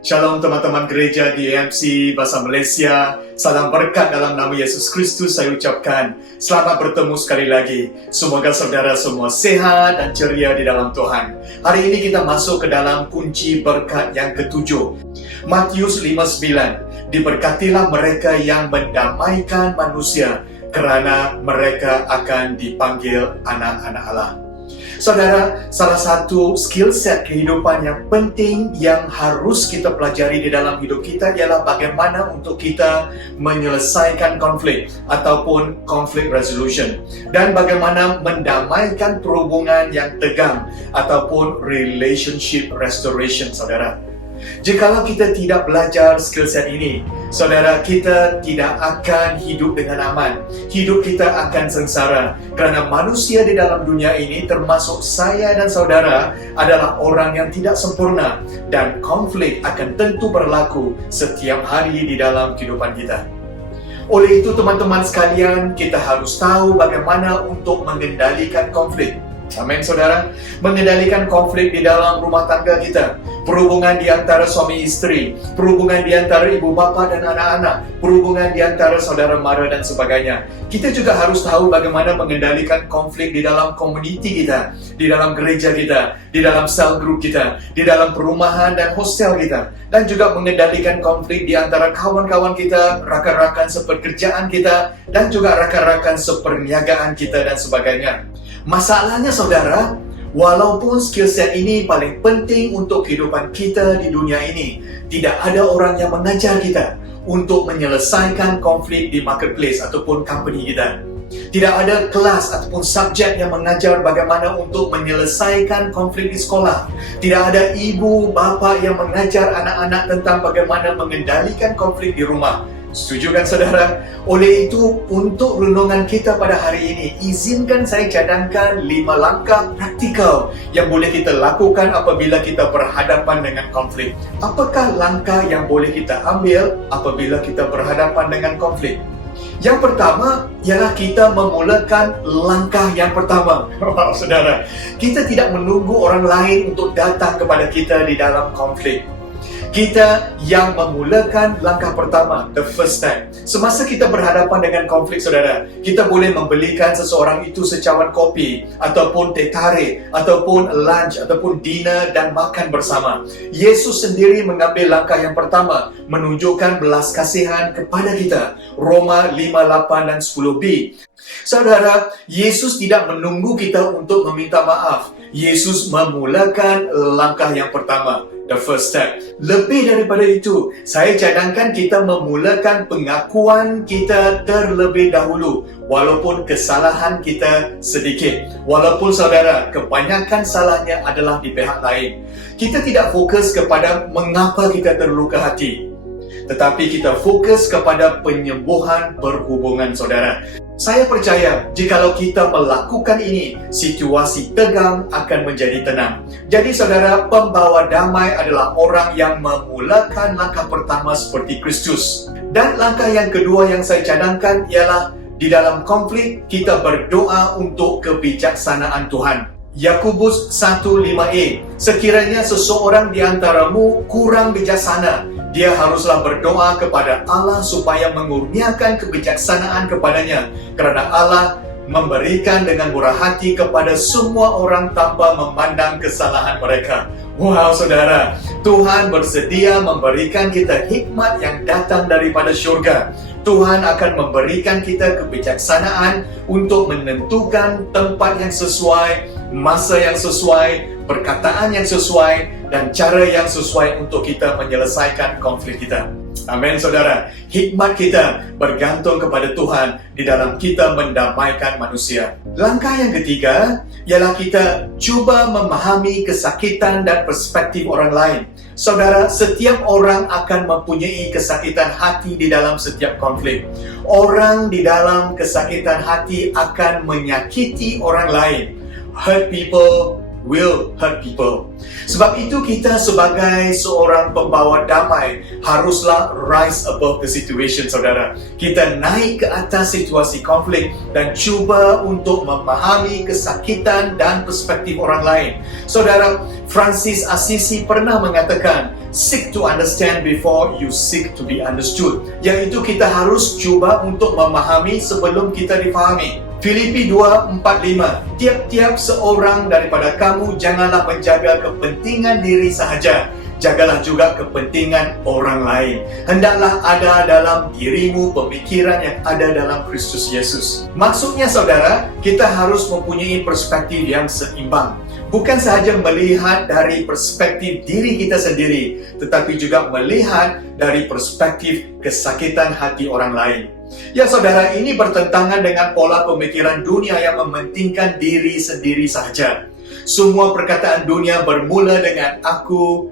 Shalom teman-teman gereja di AMC Bahasa Malaysia. Salam berkat dalam nama Yesus Kristus saya ucapkan. Selamat bertemu sekali lagi. Semoga saudara semua sehat dan ceria di dalam Tuhan. Hari ini kita masuk ke dalam kunci berkat yang ketujuh. Matius 5:9. Diberkatilah mereka yang mendamaikan manusia, kerana mereka akan dipanggil anak-anak Allah. Saudara, salah satu skill set kehidupan yang penting yang harus kita pelajari di dalam hidup kita ialah bagaimana untuk kita menyelesaikan konflik ataupun conflict resolution, dan bagaimana mendamaikan perhubungan yang tegang ataupun relationship restoration, saudara. Jikalau kita tidak belajar skill set ini, saudara, kita tidak akan hidup dengan aman. Hidup kita akan sengsara. Kerana manusia di dalam dunia ini, termasuk saya dan saudara, adalah orang yang tidak sempurna. Dan konflik akan tentu berlaku setiap hari di dalam kehidupan kita. Oleh itu, teman-teman sekalian, kita harus tahu bagaimana untuk mengendalikan konflik. Amin, saudara. Mengendalikan konflik di dalam rumah tangga kita, perhubungan di antara suami istri, perhubungan di antara ibu bapa dan anak-anak, perhubungan di antara saudara mara dan sebagainya. Kita juga harus tahu bagaimana mengendalikan konflik di dalam komuniti kita, di dalam gereja kita, di dalam sel group kita, di dalam perumahan dan hostel kita, dan juga mengendalikan konflik di antara kawan-kawan kita, rakan-rakan sepekerjaan kita, dan juga rakan-rakan seperniagaan kita dan sebagainya. Masalahnya, saudara, walaupun skill set ini paling penting untuk kehidupan kita di dunia ini, tidak ada orang yang mengajar kita untuk menyelesaikan konflik di marketplace ataupun company kita. Tidak ada kelas ataupun subjek yang mengajar bagaimana untuk menyelesaikan konflik di sekolah. Tidak ada ibu bapa yang mengajar anak-anak tentang bagaimana mengendalikan konflik di rumah. Setuju kan, saudara? Oleh itu, untuk renungan kita pada hari ini, izinkan saya cadangkan 5 langkah praktikal yang boleh kita lakukan apabila kita berhadapan dengan konflik. Apakah langkah yang boleh kita ambil apabila kita berhadapan dengan konflik? Yang pertama ialah kita memulakan langkah yang pertama. Wow, saudara, kita tidak menunggu orang lain untuk datang kepada kita di dalam konflik. Kita yang memulakan langkah pertama, the first step. Semasa kita berhadapan dengan konflik, saudara, kita boleh membelikan seseorang itu secawan kopi, ataupun teh tarik, ataupun lunch, ataupun dinner dan makan bersama. Yesus sendiri mengambil langkah yang pertama, menunjukkan belas kasihan kepada kita. Roma 5:8 dan 10b. Saudara, Yesus tidak menunggu kita untuk meminta maaf. Yesus memulakan langkah yang pertama, the first step. Lebih daripada itu, saya cadangkan kita memulakan pengakuan kita terlebih dahulu, walaupun kesalahan kita sedikit. Walaupun, saudara, kebanyakan salahnya adalah di pihak lain. Kita tidak fokus kepada mengapa kita terluka hati, tetapi kita fokus kepada penyembuhan berhubungan, saudara. Saya percaya, jikalau kita melakukan ini, situasi tegang akan menjadi tenang. Jadi, saudara, pembawa damai adalah orang yang memulakan langkah pertama seperti Kristus. Dan langkah yang kedua yang saya cadangkan ialah di dalam konflik, kita berdoa untuk kebijaksanaan Tuhan. Yakobus 1:5a. Sekiranya seseorang di antaramu kurang bijaksana, dia haruslah berdoa kepada Allah supaya mengurniakan kebijaksanaan kepadanya, kerana Allah memberikan dengan murah hati kepada semua orang tanpa memandang kesalahan mereka. Wow, saudara, Tuhan bersedia memberikan kita hikmat yang datang daripada syurga. Tuhan akan memberikan kita kebijaksanaan untuk menentukan tempat yang sesuai, masa yang sesuai, perkataan yang sesuai, dan cara yang sesuai untuk kita menyelesaikan konflik kita. Amin, saudara. Hikmat kita bergantung kepada Tuhan di dalam kita mendamaikan manusia. Langkah yang ketiga ialah kita cuba memahami kesakitan dan perspektif orang lain. Saudara, setiap orang akan mempunyai kesakitan hati di dalam setiap konflik. Orang di dalam kesakitan hati akan menyakiti orang lain. Hurt people will hurt people. Sebab itu kita sebagai seorang pembawa damai haruslah rise above the situation, saudara. Kita naik ke atas situasi konflik dan cuba untuk memahami kesakitan dan perspektif orang lain. Saudara, Francis Assisi pernah mengatakan, seek to understand before you seek to be understood. Yaitu kita harus cuba untuk memahami sebelum kita difahami. Filipi 2:4-5, tiap-tiap seorang daripada kamu janganlah menjaga kepentingan diri sahaja, jagalah juga kepentingan orang lain. Hendaklah ada dalam dirimu pemikiran yang ada dalam Kristus Yesus. Maksudnya saudara, kita harus mempunyai perspektif yang seimbang. Bukan sahaja melihat dari perspektif diri kita sendiri, tetapi juga melihat dari perspektif kesakitan hati orang lain. Ya saudara, ini bertentangan dengan pola pemikiran dunia yang mementingkan diri sendiri saja. Semua perkataan dunia bermula dengan aku,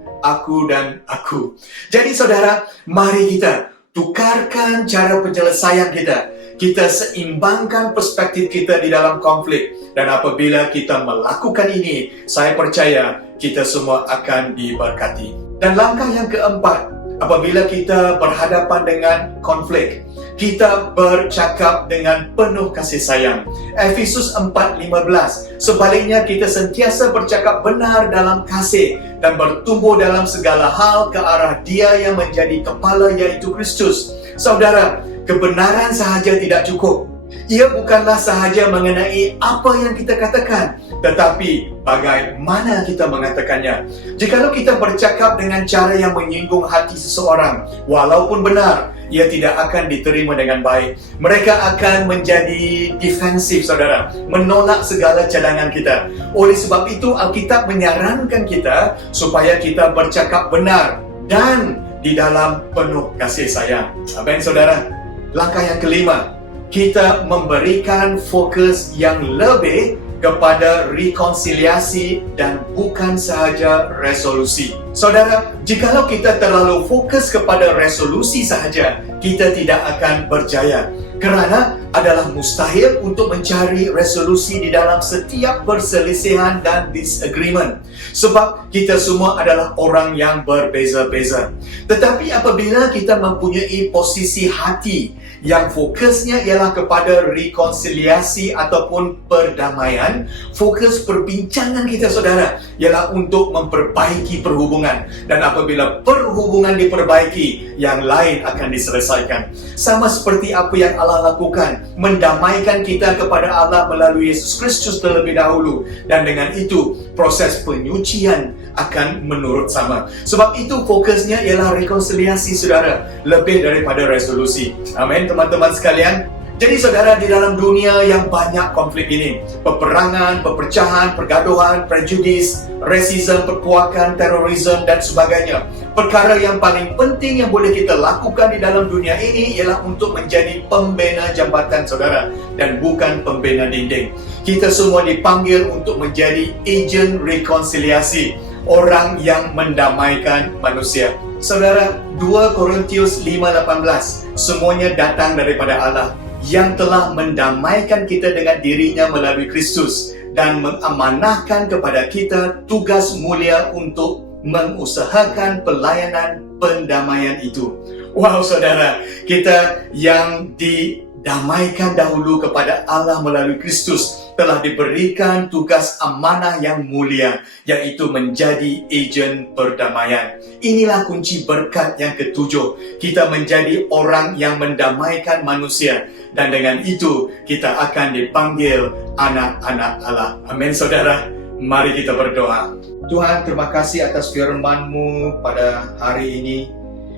dan aku. Jadi saudara, mari kita tukarkan cara penyelesaian kita. Kita seimbangkan perspektif kita di dalam konflik. Dan apabila kita melakukan ini, saya percaya kita semua akan diberkati. Dan langkah yang keempat, apabila kita berhadapan dengan konflik, kita bercakap dengan penuh kasih sayang. Efesus 4:15. Sebaliknya kita sentiasa bercakap benar dalam kasih dan bertumbuh dalam segala hal ke arah Dia yang menjadi kepala, yaitu Kristus. Saudara, kebenaran sahaja tidak cukup. Ia bukanlah sahaja mengenai apa yang kita katakan, tetapi bagaimana kita mengatakannya. Jikalau kita bercakap dengan cara yang menyinggung hati seseorang, walaupun benar, ia tidak akan diterima dengan baik. Mereka akan menjadi defensif, saudara, menolak segala cadangan kita. Oleh sebab itu, Alkitab menyarankan kita supaya kita bercakap benar dan di dalam penuh kasih sayang. Amin, saudara. Langkah yang kelima, kita memberikan fokus yang lebih kepada rekonsiliasi dan bukan sahaja resolusi. Saudara, jikalau kita terlalu fokus kepada resolusi sahaja, kita tidak akan berjaya. Kerana adalah mustahil untuk mencari resolusi di dalam setiap perselisihan dan disagreement. Sebab kita semua adalah orang yang berbeza-beza. Tetapi apabila kita mempunyai posisi hati yang fokusnya ialah kepada rekonsiliasi ataupun perdamaian, fokus perbincangan kita, saudara, ialah untuk memperbaiki perhubungan. Dan apabila perhubungan diperbaiki, yang lain akan diselesaikan. Sama seperti apa yang Allah lakukan, mendamaikan kita kepada Allah melalui Yesus Kristus terlebih dahulu. Dan dengan itu, proses penyucian akan menurut sama. Sebab itu fokusnya ialah rekonsiliasi, saudara, lebih daripada resolusi. Amin, teman-teman sekalian. Jadi saudara, di dalam dunia yang banyak konflik ini, peperangan, perpecahan, pergaduhan, prejudis, rasisme, perpuakan, terorisme dan sebagainya, perkara yang paling penting yang boleh kita lakukan di dalam dunia ini ialah untuk menjadi pembina jambatan, saudara, dan bukan pembina dinding. Kita semua dipanggil untuk menjadi ejen rekonsiliasi, orang yang mendamaikan manusia. Saudara, 2 Korintius 5:18, semuanya datang daripada Allah yang telah mendamaikan kita dengan dirinya melalui Kristus dan mengamanahkan kepada kita tugas mulia untuk mengusahakan pelayanan pendamaian itu. Wow, saudara, kita yang didamaikan dahulu kepada Allah melalui Kristus telah diberikan tugas amanah yang mulia, yaitu menjadi ejen perdamaian. Inilah kunci berkat yang ketujuh. Kita menjadi orang yang mendamaikan manusia, dan dengan itu kita akan dipanggil anak-anak Allah. Amin, saudara. Mari kita berdoa. Tuhan, terima kasih atas firman-Mu pada hari ini.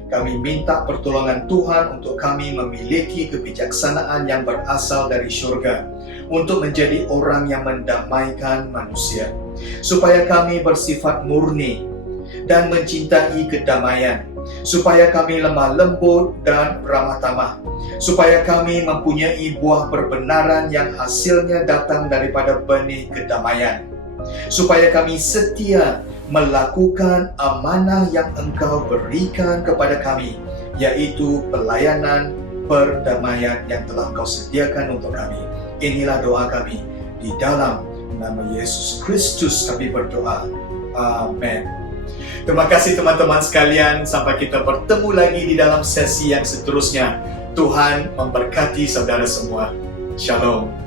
Kami minta pertolongan Tuhan untuk kami memiliki kebijaksanaan yang berasal dari surga, untuk menjadi orang yang mendamaikan manusia, supaya kami bersifat murni dan mencintai kedamaian, supaya kami lemah lembut dan ramah tamah, supaya kami mempunyai buah perbenaran yang hasilnya datang daripada benih kedamaian, supaya kami setia melakukan amanah yang Engkau berikan kepada kami, yaitu pelayanan perdamaian yang telah Engkau sediakan untuk kami. Inilah doa kami, di dalam nama Yesus Kristus kami berdoa. Amin. Terima kasih teman-teman sekalian. Sampai kita bertemu lagi di dalam sesi yang seterusnya. Tuhan memberkati saudara semua. Shalom.